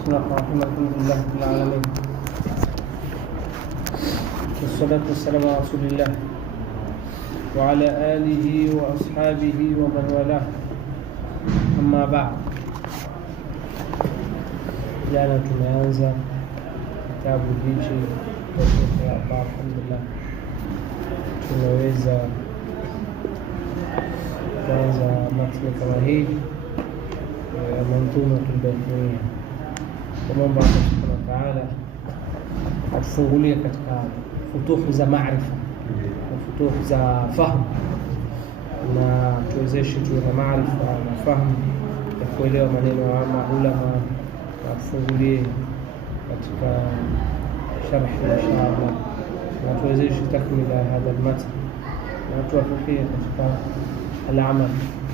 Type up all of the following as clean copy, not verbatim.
بسم الله الرحمن الرحيم. الحمد لله رب العالمين والصلاة والسلام على رسول الله وعلى آله وأصحابه ومن والاه. أما بعد, jana tumeanza kitabu hichi hapa. Alhamdulillah tumeweza kuanza matni kama hii ya Manzumatul Baiquniya. Kumwomba Allah subhanahu wa ta'ala atufungulie katika futuhu za maarifa na futuhu za fahamu, na tuwezeshe tuwe na maarifa na fahamu ya kuelewa maneno ya maulama, na tufungulie katika sharhi inshallah, na tuwezeshe takmila hadha almatn, na tuwafikie katika al-amal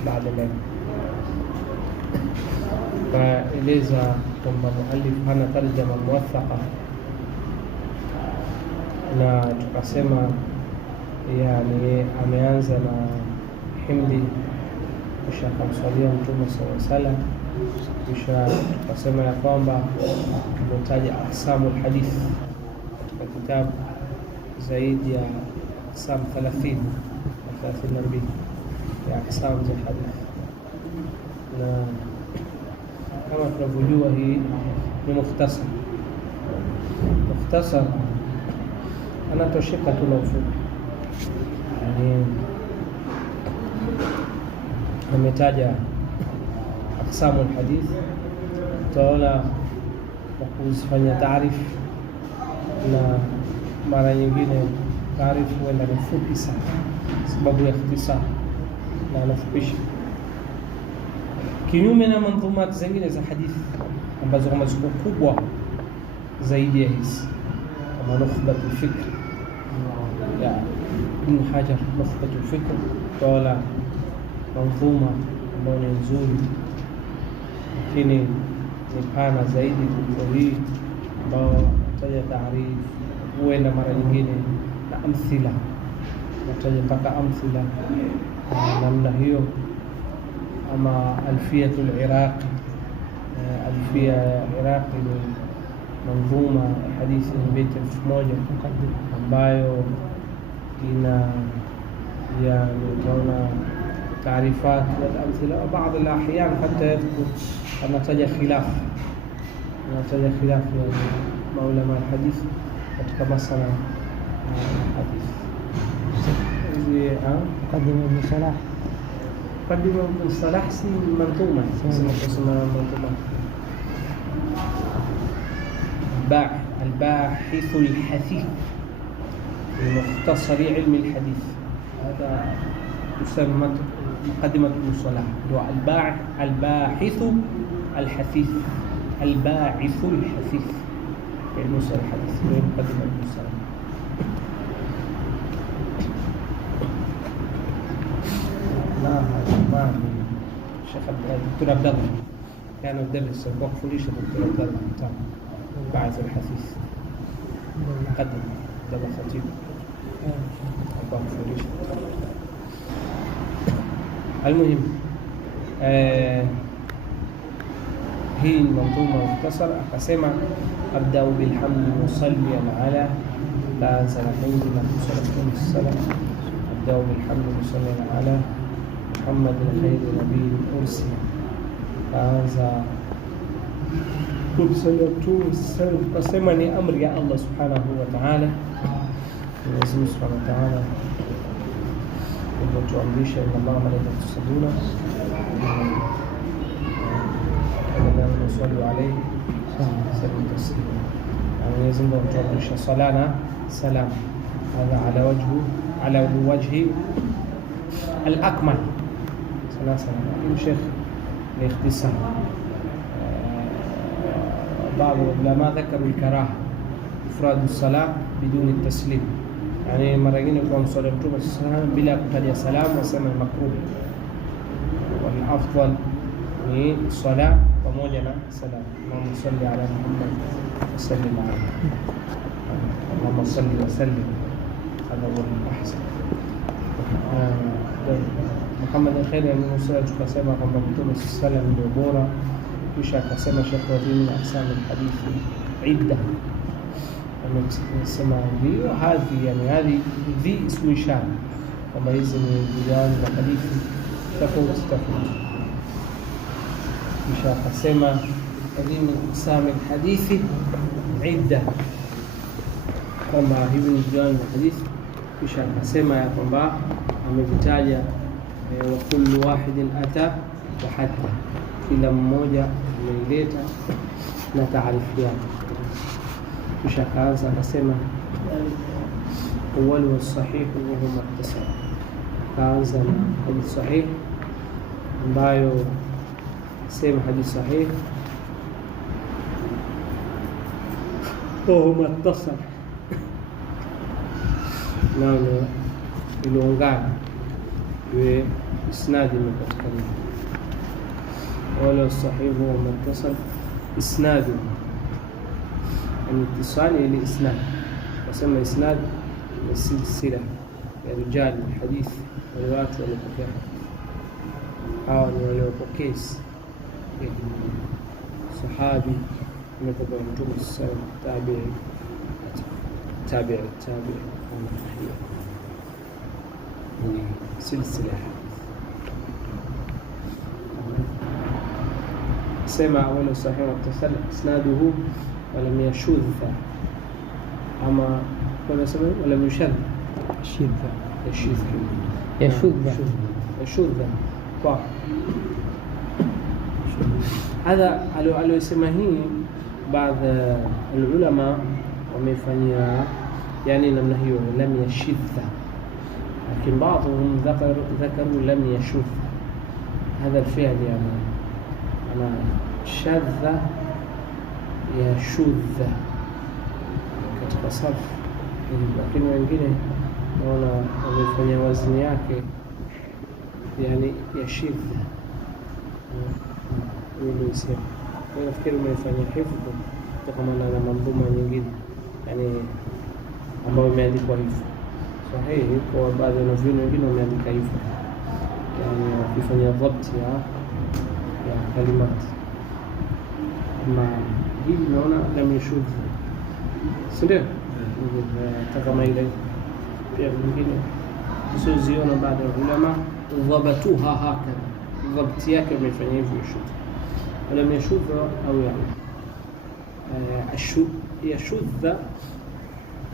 baada ya kaeleza kwamba muallif hana tarjama muwathaqa, na tukasema yani ameanza na himdi, kisha akamswalia Mtume sallallahu alaihi wasallam, kisha tukasema ya kwamba tumetaja aqsamul hadith katika kitabu zaidi ya aqsam 30 na 32 ya aqsam za hadith, na kama tunavyojua hii ni mukhtasar. Mukhtasar anatosheka tu na ufupi, yani ametaja aqsamu alhadith, utaona kwa kuzifanya taarifu, na mara nyingine taarifu huenda ni fupi sana sababu ya ikhtisar, na anafupisha kinyume na manzumat zingine za hadithi ambazo kama ziko kubwa zaidi ya hizi, kama Nukhbatul Fikr ya Ibn Hajar, Nukhbatul Fikr wala manzuma ambayo ni nzuri, lakini ni pana zaidi kuliko hii ambao nataja taarifu, huenda mara nyingine na amthila, nataja mpaka amthila namna hiyo. Ama Alfiyatul Iraqi, Alfiya Iraqi ni manzuma hadithi ya beti 1000 ambayo ina yani utaona taarifat wal amthila, wa baadhi al-ahyan hata yadhkur anataja khilaf ya maulama al-hadith katika masala hadith. Hizi مقدمة ابن صلاح مقدمة ابن صلاح اسم منظومة، اسمها منظومة الباحث الحثيث بمختصر علم الحديث، هذا يسمى مقدمة ابن صلاح. الباحث الحثيث، الباعث الحثيث في علم الحديث، مقدمة ابن صلاح. الشيخ الدكتور عبد الله كان يدرس الوقف ليش الدكتور عبد الله بتاع باعث الحثيث، قدم عبد الله خطيب الوقف ليش. المهم هي المنظومة مختصرة. أقسمها أبدأ بالحمد مصليا على لا أنزل الحمد لله صلى السلام. أبدأ بالحمد مصليا على محمد الخير نبي أرسل. Kaanza kumsalia tu kasema ni amri ya Allah subhanahu wa ta'ala. Mwenyezi Mungu subhanahu wa ta'ala tuamrisha inna Allaha wa malaikatahu yusalluna ala nabi alayhi sallallahu taslima. Mwenyezi Mungu tuamrisha sala na salam, hadha ala wajhi al-akmal. الشيخ الاختصار. بعض العلماء ذكروا الكراهة إفراد الصلاة بدون التسليم، يعني مرة يكون صلاة الرسول صلى الله عليه وسلم بلا كتاب سلام وسمى المكروه، والأفضل الصلاة وموجنا سلام. اللهم صل على محمد وسلم عليه، اللهم صل وسلم، هذا هو الأحسن. Muhammad al-Khair tukasema kwamba Mtume sallallahu ndio bora kisha akasema Sheikh Wadhini aqsam alhadith idda, amesema ndio hadhi, yani hadhi dhi ismu ishara, kama hizi ni vijana na hadithi tofauti tofauti. Kisha akasema min aqsam alhadithi idda, kwamba hivi ni vijana na hadithi. Kisha akasema ya kwamba amevitaja wa kullu wahidin ata wa hatta, kila mmoja ameileta na taarifu yake. Kisha akaanza akasema awwal wa sahih wa huwa muhtasar, akaanza na hadithi sahih ambayo sema hadithi sahih wa huwa muhtasar, na iliungana iwe isnadi imepatikana. Wala sahihu wa mutasal isnadu, الاتصال إلى إسناد، وسمى إسناد السلسلة رجال الحديث ورواة والبكاء أو والبكيس صحابي مثل أنتم السلام تابع سلسلة سمع ولا صحيح واتصل إسناده ولم يشذ، أما ولا سمع ولم يشذ يشذ هذا aliyosema hii baadhi العلماء wamefanyia yani namna hiyo lam yashidha, lakini بعضهم ذكروا لم يشذ. هذا الفعل يعني أنا شذ يشذ katika sarf, lakini wengine naona wamefanya wazni yake yani yashidh. Ndio sema nafikiri umefanya hifdh kutokana na mandhuma nyingine yani ambayo imeandikwa hivyo sahihi. Kwa baadhi ya wanavyuoni wengine wameandika hivyo, yani wakifanya dhabt ya kalimati. Ama hii naona lam yashudh, si ndio? Kama ile pia nyingine usiziona baada ya ulama dhabatuha hakadha, dhabti yake wamefanya hivyo yashudh. Lam yashudh au yani yashudh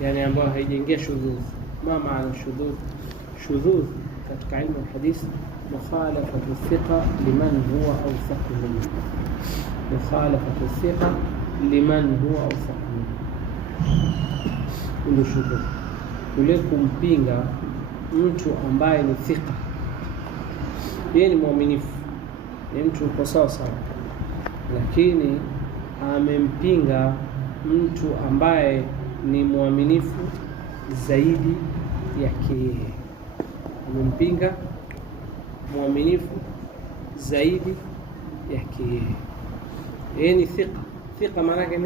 yani ambayo haijaingia shudhudh. ما معنى الشذوذ؟ شذوذ katika ilmu alhadith mukhalafatu thiqa liman huwa awthaq minhu, mukhalafatu thiqa liman huwa awthaq minhu, ndio shudhudh, kule kumpinga mtu ambaye ni thiqa, yeye ni muaminifu, ni mtu uko sawa sawa, lakini amempinga mtu ambaye ni muaminifu zaidi yake yeye, amempinga muaminifu zaidi yake yeye. Yeye ni thiqa. Thiqa maana yake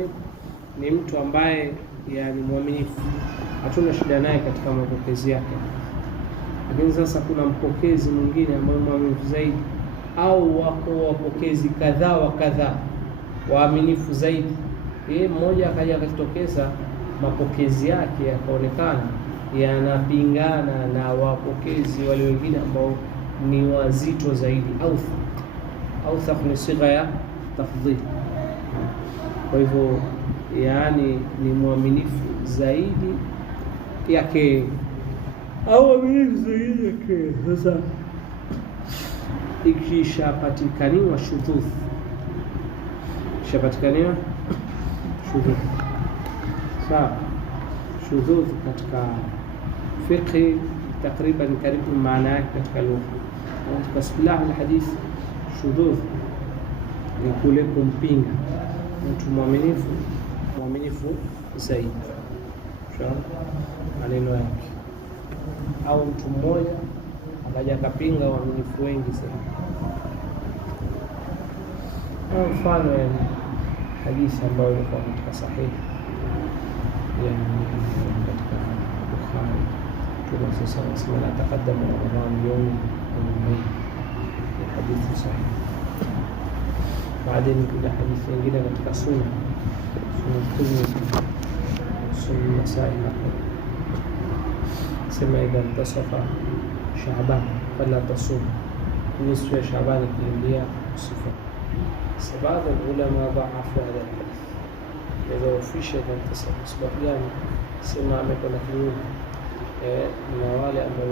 ni mtu ambaye yani muaminifu, hatuna shida naye katika mapokezi yake. Lakini sasa kuna mpokezi mwingine ambaye muaminifu zaidi, au wako wapokezi kadhaa wa kadhaa waaminifu zaidi. Yeye mmoja akaja akatokeza mapokezi yake yakaonekana yanapingana na wapokezi wale wengine ambao ni wazito zaidi. Awthaq ni sigha ya tafdhil. Kwa hivyo yani ni muaminifu zaidi yake au muaminifu zaidi yake. Sasa ikishapatikaniwa shudhudh, ikishapatikaniwa shudhudh, sawa, shudhudh katika fiqh takriban karibu maana yake katika lugha. Katika istilah alhadith shudhudh ni kule kumpinga mtu muaminifu zaidi, sawa, maneno yake, au mtu mmoja akaja akapinga waaminifu wengi zaidi. Mfano ya hadithi ambayo ilikuwa katika sahihi يعني katika Bukhari, Mtume sasa anasema la taqaddama Ramadhan yawm wa yawmayn, ni hadithi sahihi. baadaye kuna hadithi nyingine katika sunna sunna Nasai sema idha intasafa Shaaban fala tasum, nusu ya Shaaban ikiingia usifunge. Sababu ulama dhaafu hadha alhadith, yadhoofisha idha intasafa. Sababu gani? Sema amekwenda kinyume na wale ambao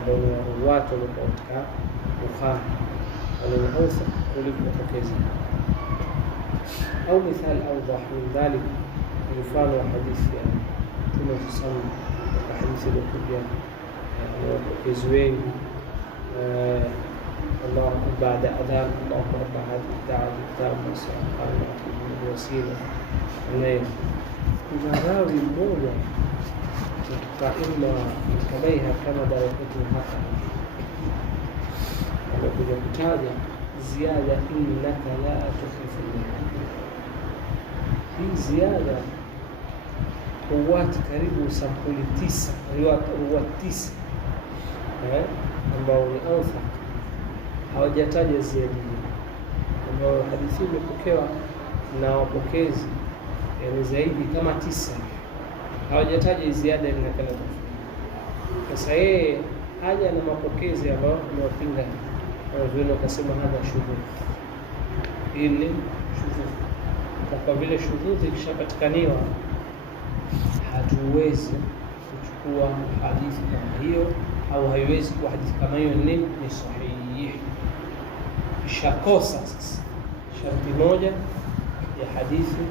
ambao ni watu walikuwa katika Bukhari waliohausa kuliko mapokezi au mithal awdah min dhalik, mfano wa hadithi ya Mtume sallallahu katika hadithi iliyokuja wapokezi wengi Allah baada adhan Allahu rabba hadhihi da'wati tamma sallallahu alayhi wasila alayhi. Kuna rawi mmoja katika ilmu kabaiha kama darajatu hapa amekuja kutaja ziada innaka la tukhlifu al-mi'ad. Hii ziada ruwati karibu sampuli 9 ruwati 9 ambao ni authaq hawajataja ziada hii, ambao hadithi imepokewa na wapokezi ni zaidi kama 9, hawajataja ziada innaka la tukhlifu. Sasa yeye haja na mapokezi ambayo amewapinga wengine wakasema hapa shudhudh, hii ni shudhudh. Kwa vile shudhudh ikishapatikaniwa hatuwezi kuchukua hadithi kama hiyo, au haiwezi kuwa hadithi kama hiyo ni sahihi. Ishakosa sasa sharti moja ya hadithi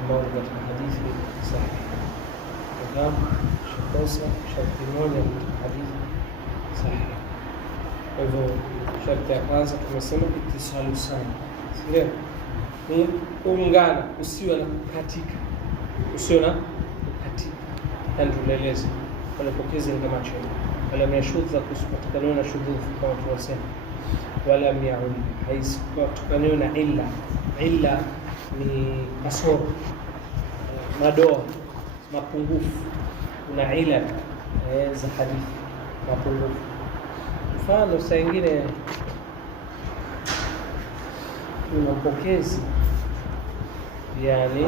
ambayo ni katika hadithi sahihi. Kama ishakosa sharti moja ya hadithi sahihi. Kwa hivyo sharti ya kwanza tumesema ittisalu sana, sio kuungana, usiwe na katika, usiwe na katika. Tunaeleza walipokezi kama chini wala mashudha kusipatikana na shudhudh kama tunasema, wala miauli haisipatikana na illa ni kasoro, madoa, mapungufu. Kuna ila za hadithi mapungufu. Mfano saa ingine kuna mpokezi yani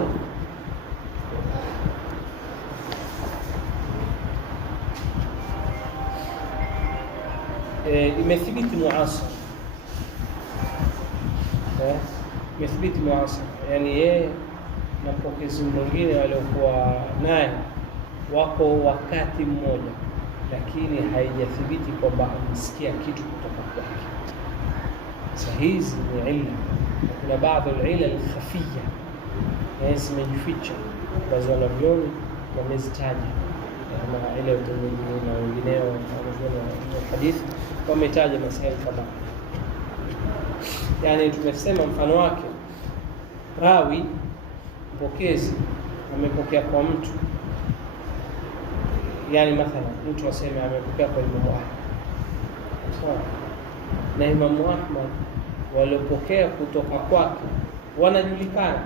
imethibiti muasar, imethibiti muasar, yani yeye na mpokezi mwingine waliokuwa naye wako wakati mmoja, lakini haijathibiti kwamba amesikia kitu kutoka kwake. Sasa hizi ni illa. Kuna baadhi ya illa al-khafiyya zimejificha ambazo wanavyoni wamezitaja, na ile na wengineo wanavyoni hadithi wametaja masaili kama, yani tumesema mfano wake rawi mpokezi amepokea kwa mtu, yani mathalan mtu aseme amepokea kwa Imam Ahmad, sawa, na Imam Ahmad waliopokea kutoka kwake wanajulikana.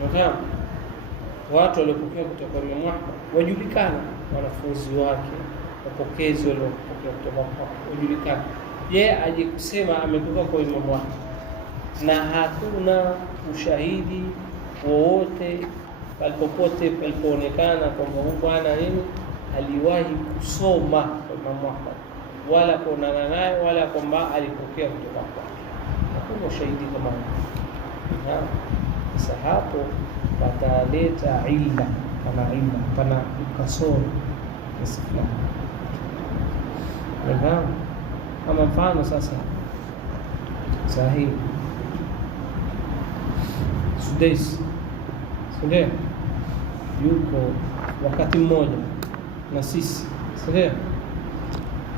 Unafahamu, watu waliopokea kutoka kwa Imam Ahmad wajulikana, wanafunzi wake, wapokezi waliopokea kutoka kwake wajulikana. Yeye aje kusema amepokea kwa Imam Ahmad na hakuna ushahidi wowote popote palipoonekana kwamba huyu bwana nini aliwahi kusoma kwa Imam Ahmad, wala kuonana naye, wala kwamba alipokea kutoka kwake. Hakuna ushahidi kama huo. Sasa hapo pataleta illa, pana kasoro kiasi fulani. Kama mfano sasa sahihi Sudais ndio yuko wakati mmoja na sisi, ndio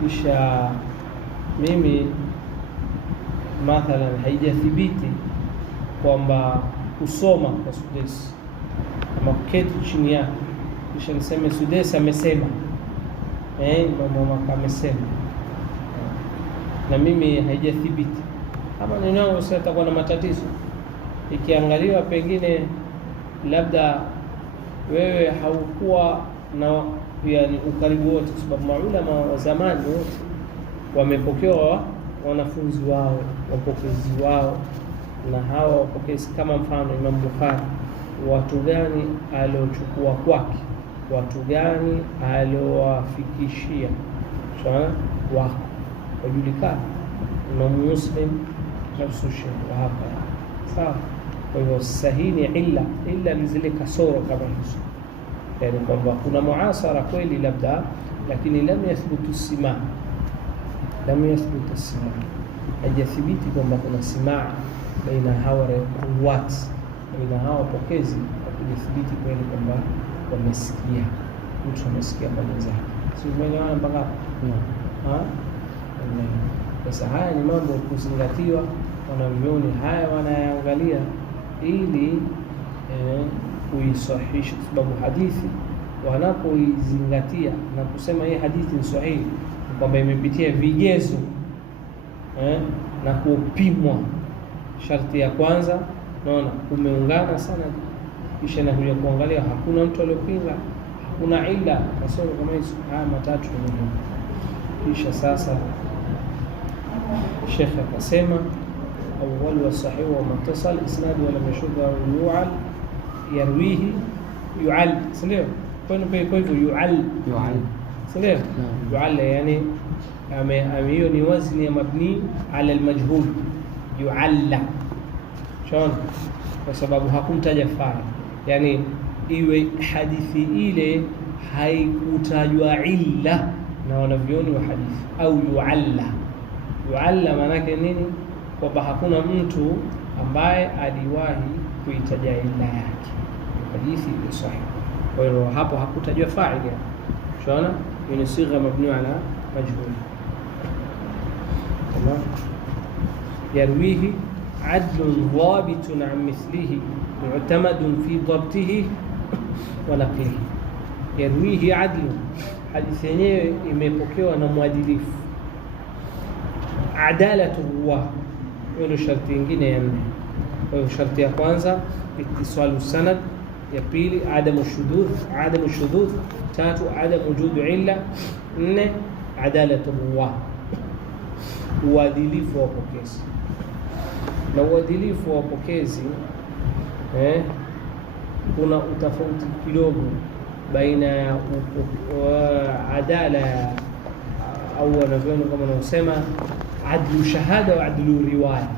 kisha mimi mathalan haijathibiti kwamba kusoma kwa Sudais ama kuketi chini yake kisha niseme Sudais amesema mama amesema, na mimi haijathibiti, kama neno langu sasa itakuwa na matatizo. Ikiangaliwa pengine labda wewe haukuwa na yani ukaribu wote, sababu maulama wa zamani wote wamepokewa wanafunzi wao, wapokezi wao, na hawa wapokezi kama mfano Imam Bukhari, watu gani aliochukua kwake, watu gani aliowafikishia, sawa, wako wajulikana. Imam Muslim nafsu shay wa hapa, sawa. Kwa hivyo sahihi ni illa ni zile kasoro kama hizo, yani kwamba kuna muasara kweli labda, lakini lam yathbutu sima, hajathibiti kwamba kuna simaa baina hawa ruwat, baina hawa wapokezi, hakujathibiti kweli kwamba wamesikia, mtu amesikia kwa mwenzake. Si umeelewana mpaka hapo? Sasa haya ni mambo kuzingatiwa, wanavyoni haya wanayaangalia ili kuisahihisha, sababu hadithi wanapoizingatia na kusema hii hadithi ni sahihi, kwamba imepitia vigezo na kupimwa. Sharti ya kwanza, naona umeungana sana, kisha na kuja kuangalia hakuna mtu aliyopinga, hakuna ila kasoro kama hizo. Haya matatu ni muhimu. Kisha sasa Sheikh akasema awwal wa sahih wa muttasal isnad wa lam yashud wa yu'al yarwihi yu'al, sio kwa hivyo yu'al, sio yu'al, yani hiyo ni wazni ya mabni ala almajhul, yu'alla, shona, kwa sababu hakumtaja fa'il, yani iwe hadithi ile haikutajwa illa na wanavyoni wa hadithi, au yu'alla. Yu'alla maana yake nini? Kwamba hakuna mtu ambaye aliwahi kuitaja illa yake, hadithi ni sahihi. Kwa hiyo hapo hakutajwa fa'il, shona, ni sigha mabni ala majhul. Tamam. Yarwihi adlun dhabitun an mithlihi mu'tamadun fi dhabtihi wa naqlihi. Yarwihi adlun, hadithi yenyewe imepokewa na mwadilifu. Adalatu ruwa, hiyo sharti nyingine ya 4. Kwa hiyo sharti ya kwanza ittisalu sanad, ya pili adamu shududh, 3 adamu wujudu illa, 4 adalatu ruwa, uadilifu wa wapokezi. Na uadilifu wa wapokezi kuna utofauti kidogo baina ya adala au wanavyoni kama wanaosema adlu shahada wa adlu riwaya.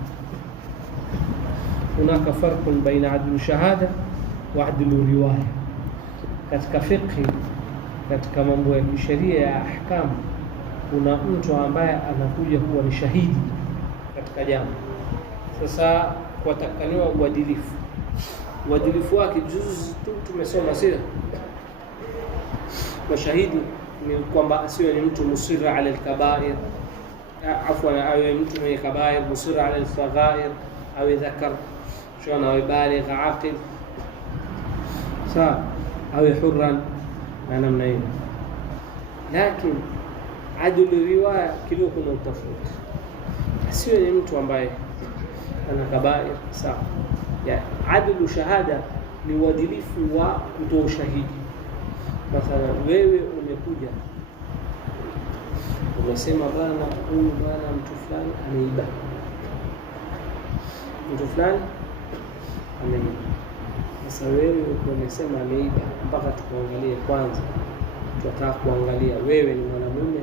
Hunaka farqun baina adlu shahada wa adlu riwaya. Katika fiqh, katika mambo ya kisheria ya ahkam, kuna mtu ambaye anakuja kuwa ni shahidi katika jambo. Sasa kwatakaniwa uadilifu. Uadilifu wake juzu tu tumesoma, sio mashahidi, ni kwamba asiwe ni mtu musirra ala al-kabair, afwan, awe mtu mwenye kabair, musirra ala al-saghair, awe dhakar, shona, awe baligh aqil, sawa, awe hurran na namna hiyo. Lakini adlu riwaya kidogo kuna utofauti, asiwe ni mtu ambaye ana kabair, sawa. Ya adlu shahada ni uadilifu wa kutoa ushahidi. Mathalan wewe umekuja umesema bwana, huyu bwana mtu fulani ameiba, mtu fulani ameiba. Sasa wewe umesema ameiba, mpaka tukuangalie kwanza, tunataka kuangalia wewe ni mwanamume.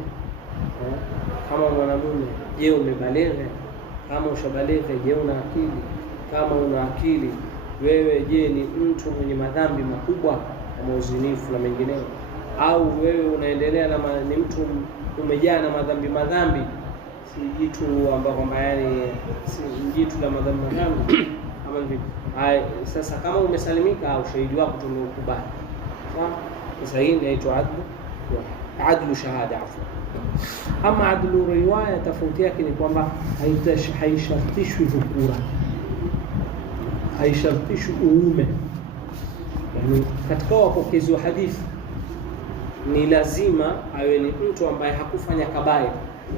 Kama mwanamume, je, umebaleghe? Kama ushabaleghe, je, una akili? Kama una akili, wewe je ni mtu mwenye madhambi makubwa kama uzinifu na mengineyo, au wewe unaendelea na ni mtu umejaa na madhambi, si jitu ambao kwamba yani si jitu la madhambi ama vipi? Sasa kama umesalimika, au shahidi wako tumeukubali, sawa. Sasa hii inaitwa adlu shahada. Ama adlu riwaya, tofauti yake ni kwamba haishartishwi dhukura, haishartishwi uume. Yani katika wapokezi wa hadithi ni lazima awe ni mtu ambaye hakufanya kabair,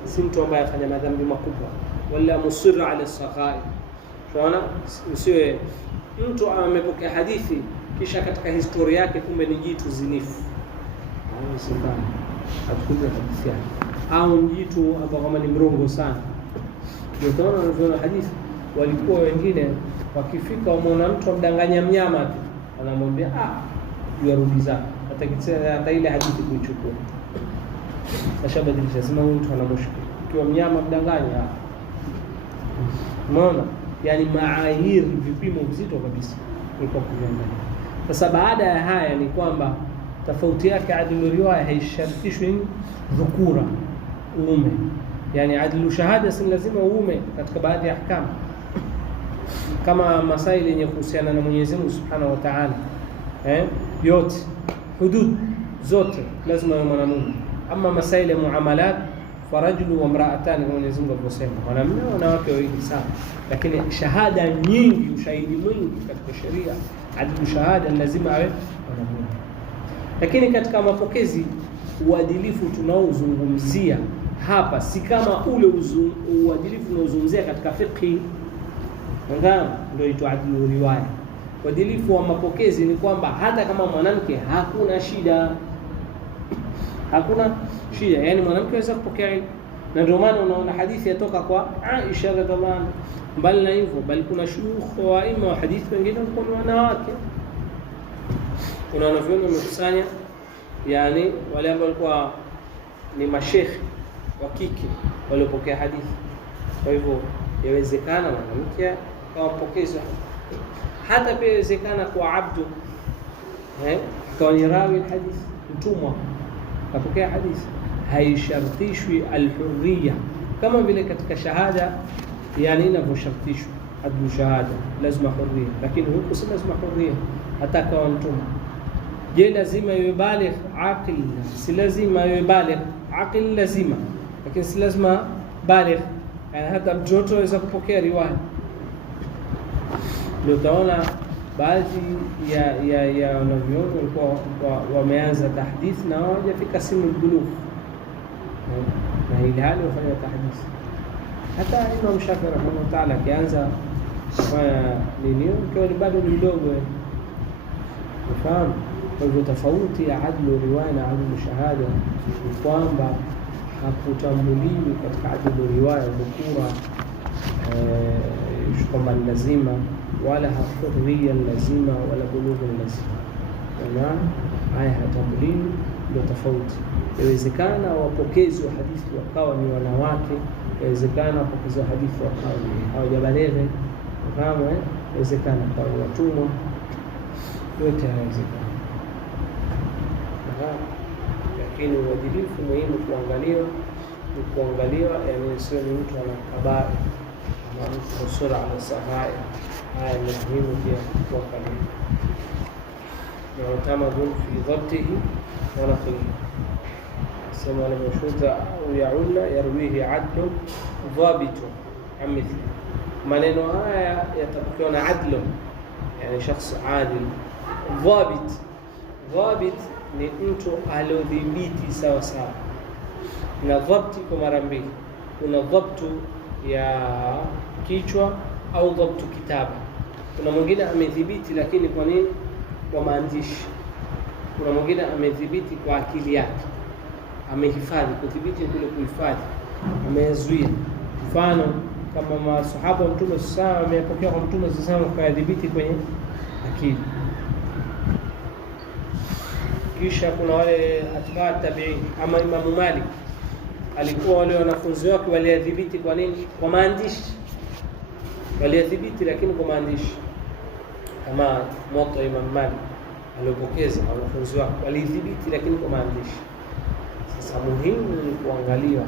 si mtu ambaye afanya madhambi makubwa, wala musirra ala saghair. Tunaona usiwe mtu amepokea hadithi kisha katika historia yake kumbe ni jitu zinifu, au sibana, hatukuja hadithi yake, au jitu ambao kama ni mrongo sana, Ndio tunaona wanazuoni hadithi walikuwa wengine wakifika wamwona mtu amdanganya mnyama tu, anamwambia yarudi zako, hata ile hadithi kuichukua. Ashabadilisha, sema huyu mtu ana mushkil, ikiwa mnyama mdanganya. Umeona, yani maayiri, vipimo vizito kabisa ilikuwa kuangalia. Sasa baada ya haya ni kwamba tofauti yake adlu riwaya haishartishwi dhukura, uume. Yani adlu shahada si lazima uume katika baadhi ya ahkamu, kama masaili yenye kuhusiana na Mwenyezi Mungu Subhanahu wa Ta'ala, yote hudud zote lazima awe mwanamume. Ama masaili ya muamalat, farajulu wa mraatani, Mwenyezi Mungu alivyosema, mwanamume na wanawake wawili sawa. Lakini shahada nyingi, ushahidi mwingi katika sheria, adlu shahada lazima awe mwanamume. Lakini katika mapokezi, uadilifu tunaozungumzia hapa si kama ule uadilifu unaozungumzia katika fiqh, ndio itwa adlu riwaya. Uadilifu wa mapokezi ni kwamba hata kama mwanamke hakuna shida, yani mwanamke anaweza kupokea. Na ndio maana unaona hadithi yatoka kwa Aisha radhiallahu anha. Mbali na hivyo, bali kuna shuyukh wa aima wa hadithi wengine walikuwa ni wanawake. Kuna wanavyoni wamekusanya, yani wale ambao walikuwa ni mashekhi wa kike waliopokea hadithi. Kwa hivyo yawezekana mwanamke kama pokezi, hata pia yawezekana kwa abdu akawa ni rawi hadithi, mtumwa kapokea hadithi. Haishartishwi alhurriya kama vile katika shahada, yani inavyoshartishwa adlu shahada lazima hurriya, lakini huku si lazima hurriya hata kama mtumwa. Je, lazima iwe baligh aqil? Si lazima iwe baligh aqil, lazima, lakini si lazima baligh. Yani hata mtoto anaweza kupokea riwaya. Ndio utaona baadhi ya wanavyuoni walikuwa wameanza tahdith na hawajafika sinu bulugh, na ile hali wafanya tahdith. Hata Imam Shafi'i rahimahullah ta'ala akianza kufanya nini kwa bado ni mdogo, unafahamu. Kwa hivyo tofauti ya adlu riwaya na adlu shahada ni kwamba hakutambuliwi katika adlu riwaya dhukura kwamba lazima, wala hurriya lazima, wala bulughu lazima. Haya hatambuliwi, ndio tofauti. Inawezekana wapokezi wa hadithi wakawa ni wanawake, inawezekana wapokezi wa hadithi wakawa ni hawajabaleghe, unafahamu. Inawezekana kwa watumwa, yote yanawezekana. Lakini uadilifu muhimu kuangaliwa, yani sio ni mtu ana kabari na mtu sura ala sahaya. Haya ni muhimu pia kuangalia. Na utamadun fi dhabtihi wa naqlihi, sema al-mashhuda au ya'ulla yarwihi adlu dhabitu amithli. Maneno haya yatakuwa na adlu, yani shakhs adil. Dhabit ni mtu aliodhibiti sawa sawa. Na dhabti kwa mara mbili, kuna dhabtu ya kichwa au dhabtu kitaba. Kuna mwingine amedhibiti lakini kwa nini? Kwa maandishi. Kuna mwingine amedhibiti kwa akili yake, amehifadhi. Kudhibiti kule kuhifadhi, amezuia. Mfano kama masahaba wa Mtume SAW wamepokea kwa Mtume SAW kwa dhibiti kwenye akili. Kisha kuna wale atbaa tabi'in, ama Imam Malik alikuwa wale wanafunzi wake waliadhibiti kwa nini? Kwa maandishi. Waliadhibiti lakini kwa maandishi. Kama Muwatta Imam Malik alipokeza wanafunzi wake walidhibiti lakini kwa maandishi. Sasa muhimu ni kuangalia,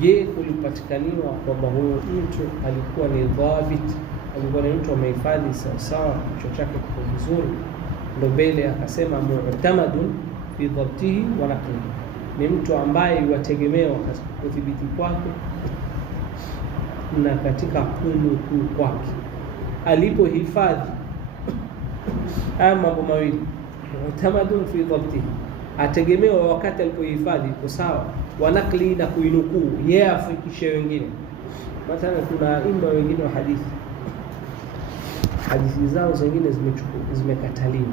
je, kulipatikaniwa kwamba huyo mtu alikuwa ni dhabit, alikuwa ni mtu amehifadhi sawa sawa, kichwa chake kiko vizuri. Ndio mbele akasema mu'tamadun fi dhabtihi wa naqlihi, ni mtu ambaye wategemewa katika kudhibiti kwake na katika kunukuu kwake. Alipohifadhi haya mambo mawili, mu'tamadun fi dhabtihi, ategemewa wakati alipohifadhi iko sawa, wa naqli, na kuinukuu yeye afikishe wengine. Mathalan kuna imma wengine wa hadithi zao zingine zimekataliwa,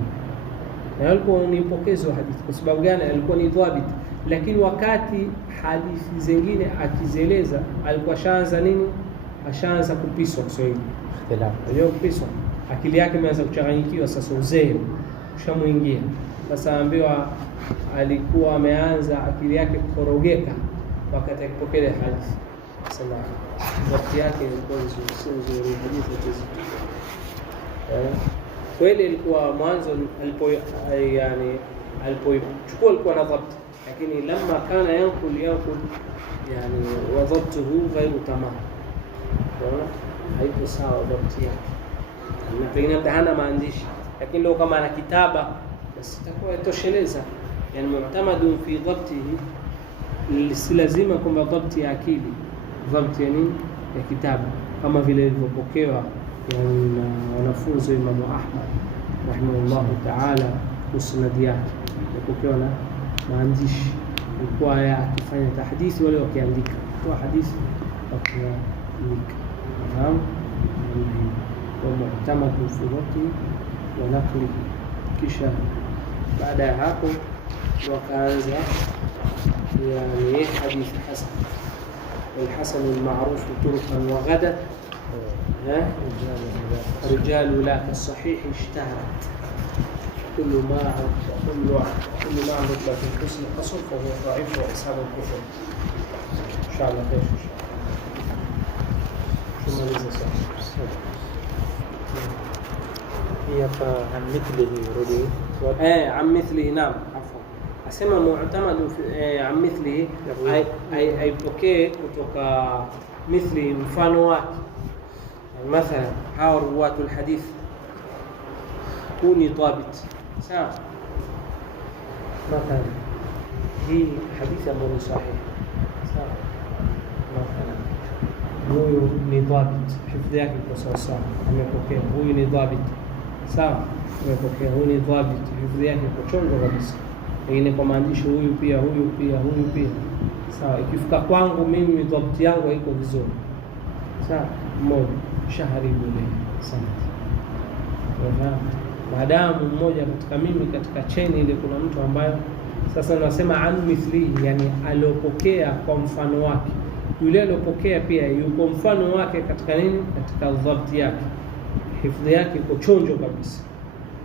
na alikuwa ni mpokezi wa hadithi. Kwa sababu gani? Alikuwa ni dhabit, lakini wakati hadithi zingine akizieleza alikuwa shaanza nini? ashaanza kupiswa Kiswahili. Unajua kupiswa, akili yake imeanza kuchanganyikiwa sasa, uzee ushamuingia. Sasa ambiwa alikuwa ameanza akili yake kukorogeka wakati akipokea hadithi. Sema wakati yake ilikuwa nzuri, hadithi hizo. Kweli ilikuwa mwanzo alipochukua alikuwa na dhabt, lakini lama kana yakul yani wadhabtuhu ghairu tamam. Haiko sawa dhabti yake. Na pengine hana maandishi, lakini leo kama ana kitaba basi itakuwa itosheleza. Yani mu'tamadun fi dhabtihi, si lazima kwamba dhabti ya akili, dhabti yani ya kitabu, kama vile ilivyopokewa na wanafunzi wa Imam Ahmad rahimahullah ta'ala, musnad yake ipokewa na maandishi, alikuwa akifanya tahdithi wale wakiandika kwa hadithi wakiandika. Naam, wa mu'tamadun fi dhabtihi wa naqlihi. Kisha baada ya hapo wakaanza يعني حديث حسن، والحسن المعروف طرقا وغدا رجال لا كالصحيح اشتهرت، كل ما عرف في الحسن قصر فهو ضعيف واصحاب الكفر. ان شاء الله خير. شو ما لازم هي عن مثله رجل عن مثله. نعم عفوا، asema mu'tamadu an mithli, aipokee kutoka mithli, mfano wake. Mathalan hawa ruwatul hadith kuni dhabit, sawa. Mathalan hii hadithi ambayo ni sahihi, sawa. Mathalan huyu ni dhabit, hifadhi yake iko sawa sawa, amepokea. Huyu ni dhabit, sawa, amepokea. Huyu ni dhabit, hifadhi yake iko chongo kabisa. Lakini kwa maandishi huyu pia, huyu pia, huyu pia, sawa. Ikifika kwangu mimi dhabti yangu haiko vizuri, sawa. Mmoja shaharibu ile sana, maadamu mmoja katika mimi katika cheni ile kuna mtu ambayo sasa nasema an mithlihi, yani aliopokea kwa mfano wake. Yule aliopokea pia yuko mfano wake katika nini, katika dhabti yake, hifadhi yake iko chonjo kabisa,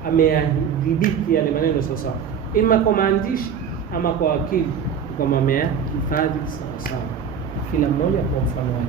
ameadhibiti yale maneno sasa, ima kwa maandishi ama kwa akili, kama amehifadhi sawa sawa, kila mmoja kwa mfano wake.